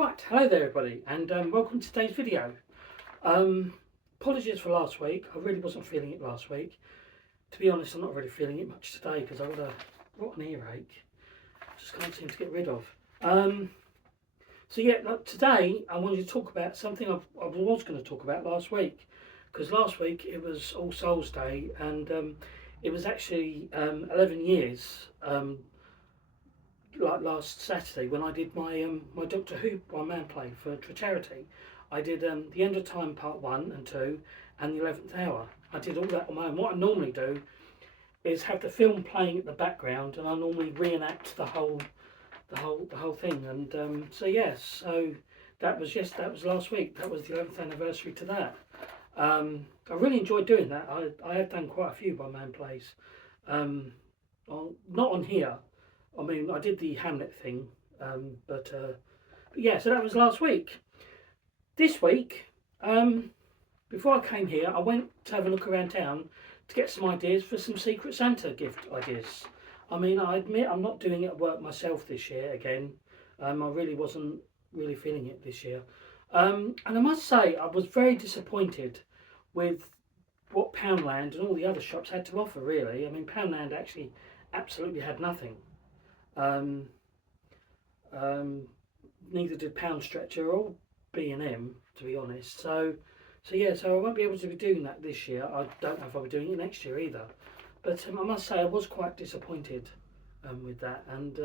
Right, hello there everybody, and welcome to today's video. Apologies for last week. I really wasn't feeling it last week. To be honest, I'm not really feeling it much today because I've got a rotten earache. Just can't seem to get rid of. Today I wanted to talk about something I was going to talk about last week, because last week it was All Souls Day, and it was actually 11 years. Like last Saturday when I did my my Doctor Who one man play for charity. I did The End of Time Part 1 and 2 and The 11th Hour. I did all that on my own. What I normally do is have the film playing at the background, and I normally reenact the whole thing. And so that was last week. That was the 11th anniversary to that. I really enjoyed doing that. I have done quite a few one man plays. Not on here. I mean, I did the Hamlet thing, but yeah, so that was last week. This week, before I came here, I went to have a look around town to get some ideas for some Secret Santa gift ideas. I mean, I admit I'm not doing it at work myself this year again. I really wasn't really feeling it this year. And I must say, I was very disappointed with what Poundland and all the other shops had to offer, really. I mean, Poundland actually absolutely had nothing. Neither did Pound Stretcher or B&M, to be honest. So I won't be able to be doing that this year. I don't know if I'll be doing it next year either. But I must say I was quite disappointed with that. And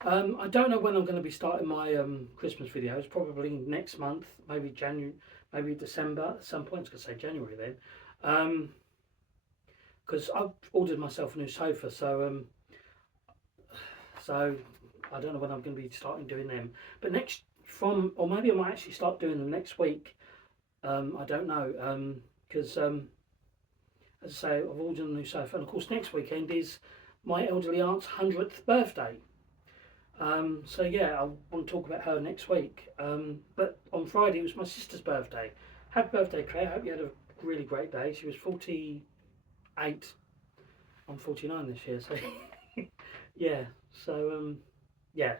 I don't know when I'm going to be starting my Christmas videos. Probably next month, maybe January, maybe December. At some point, I was going to say January then. Because I've ordered myself a new sofa, so I don't know when I'm going to be starting doing them. But or maybe I might actually start doing them next week. I don't know, because as I say, I've ordered a new sofa, and of course next weekend is my elderly aunt's 100th birthday. So yeah, I want to talk about her next week. But on Friday it was my sister's birthday. Happy birthday, Claire! I hope you had a really great day. She was 48. I'm 49 this year, so yeah. So yeah.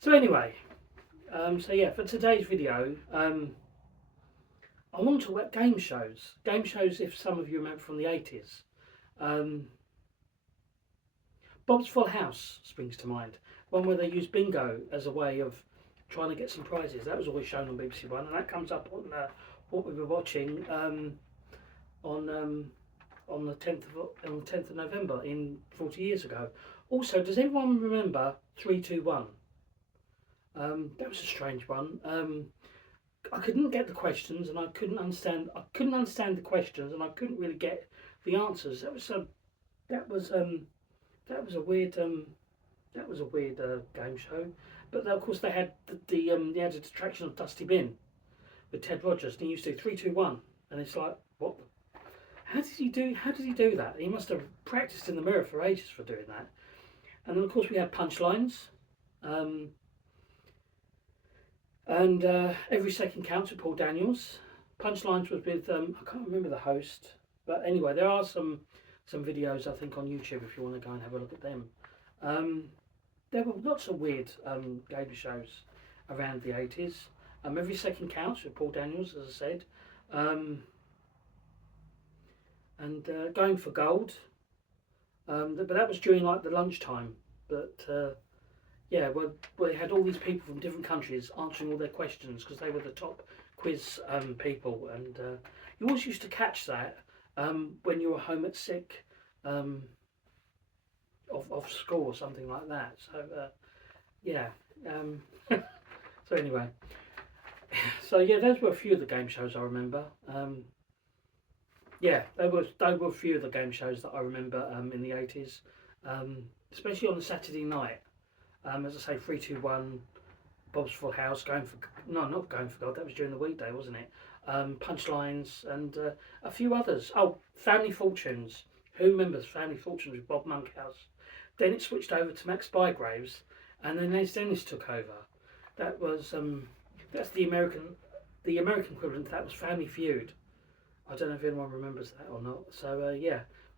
So anyway, for today's video, I want to talk about game shows. Game shows, if some of you remember from the 80s. Bob's Full House springs to mind. One where they used bingo as a way of trying to get some prizes. That was always shown on BBC One, and that comes up on what we were watching on the 10th of November 40 years ago. Also, does everyone remember 3-2-1? That was a strange one. I couldn't get the questions, and I couldn't understand the questions, and I couldn't really get the answers. That was a weird game show. But of course they had the added attraction of Dusty Bin with Ted Rogers, and he used to do 3-2-1, and it's like, what? How did he do that? He must have practiced in the mirror for ages for doing that. And then of course we had Punchlines, and Every Second Counts with Paul Daniels. Punchlines was with I can't remember the host, but anyway, there are some videos I think on YouTube if you want to go and have a look at them. There were lots of weird game shows around the 80s. Every Second Counts with Paul Daniels, as I said. And Going for Gold, but that was during like the lunchtime. But they had all these people from different countries answering all their questions because they were the top quiz people, and you always used to catch that when you were home at sick off school or something like that. So so anyway, those were a few of the game shows I remember. There were a few of the game shows that I remember in the 80s, especially on a Saturday night. As I say, 3-2-1, Bob's Full House, not Going for God, that was during the weekday, wasn't it? Punchlines, and a few others. Oh, Family Fortunes. Who remembers Family Fortunes with Bob Monkhouse? Then it switched over to Max Bygraves, and then Dennis took over. That was that's the American equivalent. That was Family Feud. I don't know if anyone remembers that or not. So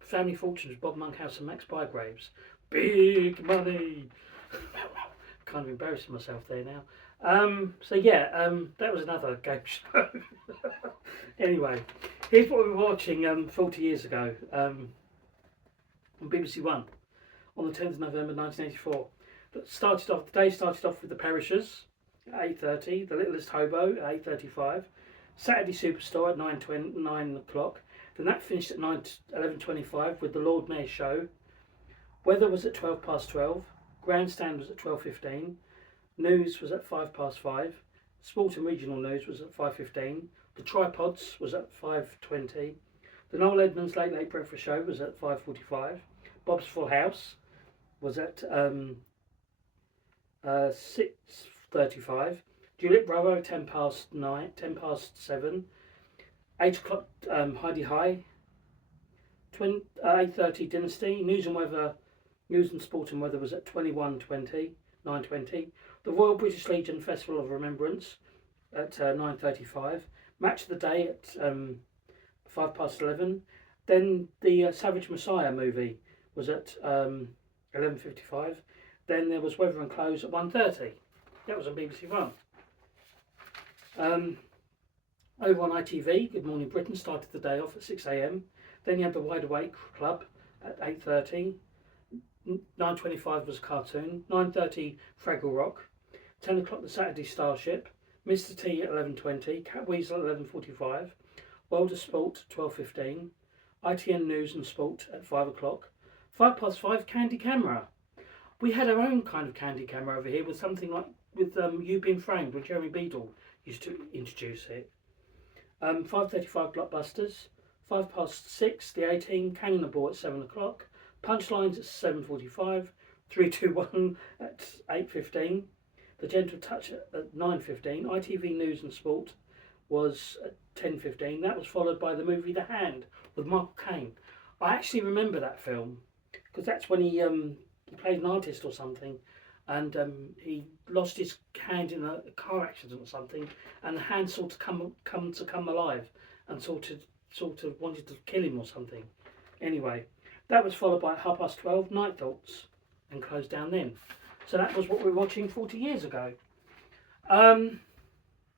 Family Fortunes, Bob Monkhouse and Max Bygraves. Big money. kind of embarrassing myself there now. So yeah, that was another game show. Anyway, here's what we were watching 40 years ago on BBC One on the 10th of November 1984. The day started off with The Perishers at 8:30, The Littlest Hobo at 8:35, Saturday Superstore at 9 o'clock. Then that finished at 11:25 with The Lord Mayor's Show. Weather was at 12:12. Grandstand was at 12:15. News was at 5:05. Sport and regional news was at 5:15. The Tripods was at 5:20. The Noel Edmonds Late Late Breakfast Show was at 5:45. Bob's Full House was at 6:35. Julep Robo 10:07. 8 o'clock Heidi High. 8:30 Dynasty. News and Sport and Weather was at 21:20. 9:20. The Royal British Legion Festival of Remembrance at 9:35. Match of the Day at 11:05. Then the Savage Messiah movie was at 11:55. Then there was Weather and Clothes at 1:30. That was on BBC One. Over on ITV, Good Morning Britain started the day off at 6 a.m. Then you had the Wide Awake Club at 8:30. 9:25 was cartoon. 9:30 Fraggle Rock. 10 o'clock the Saturday Starship. Mr. T at 11:20. Cat Weasel at 11:45. World of Sport 12:15. ITN News and Sport at 5 o'clock. 5:05 Candy Camera. We had our own kind of candy camera over here with something like with You Been Framed, where Jeremy Beadle used to introduce it. 5:35 Blockbusters. 6:05 The A-Team. Cannonball at 7 o'clock. Punchlines at 7:45. 3, 2, 1 at 8:15. The Gentle Touch at 9:15. ITV News and Sport was at 10:15. That was followed by the movie The Hand with Michael Caine. I actually remember that film because that's when he played an artist or something, and he lost his hand in a car accident or something, and the hand sort of come alive and sort of wanted to kill him or something. Anyway, that was followed by 12:30 Night Thoughts and closed down then. So that was what we were watching 40 years ago.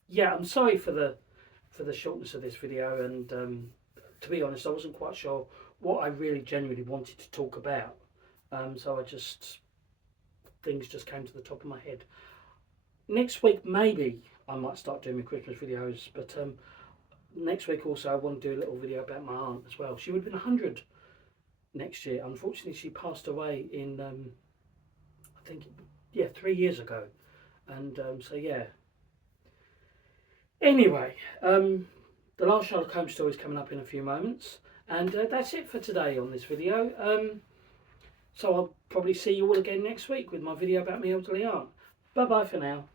Yeah, I'm sorry for the shortness of this video, and to be honest, I wasn't quite sure what I really genuinely wanted to talk about. So things just came to the top of my head. Next week, maybe I might start doing my Christmas videos, but next week also I want to do a little video about my aunt as well. She would have been 100 next year. Unfortunately, she passed away in, I think, 3 years ago. And so, yeah. Anyway, the last Sherlock Holmes story is coming up in a few moments. And that's it for today on this video. So I'll probably see you all again next week with my video about my elderly aunt. Bye bye for now.